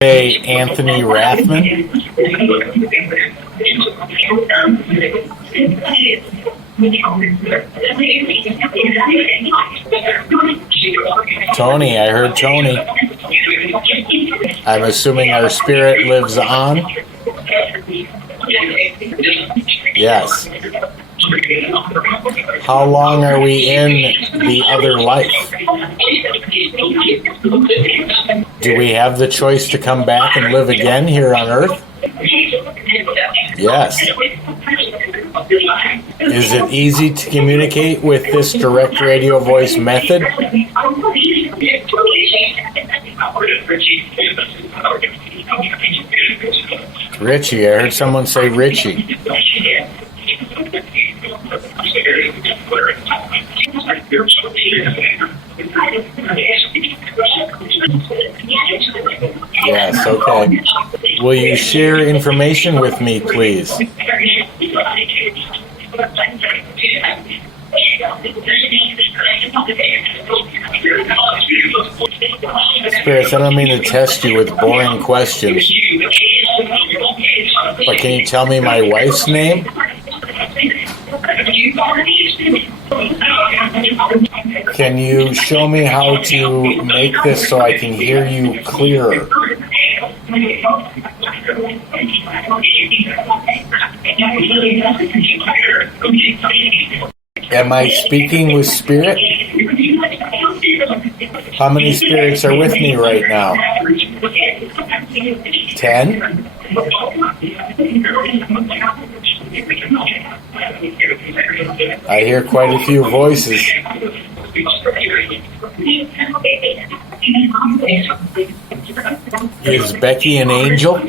Hey, Anthony Rathman. Tony, I heard Tony. I'm assuming our spirit lives on? Yes. How long are we in the other life? Do we have the choice to come back and live again here on Earth? Yes. Is it easy to communicate with this direct radio voice method? Richie, I heard someone say Richie. Yes, okay. Will you share information with me, please? Spirits, I don't mean to test you with boring questions, but can you tell me my wife's name? Can you show me how to make this so I can hear you clearer? Am I speaking with spirit? How many spirits are with me right now? 10? I hear quite a few voices. Is Becky an angel?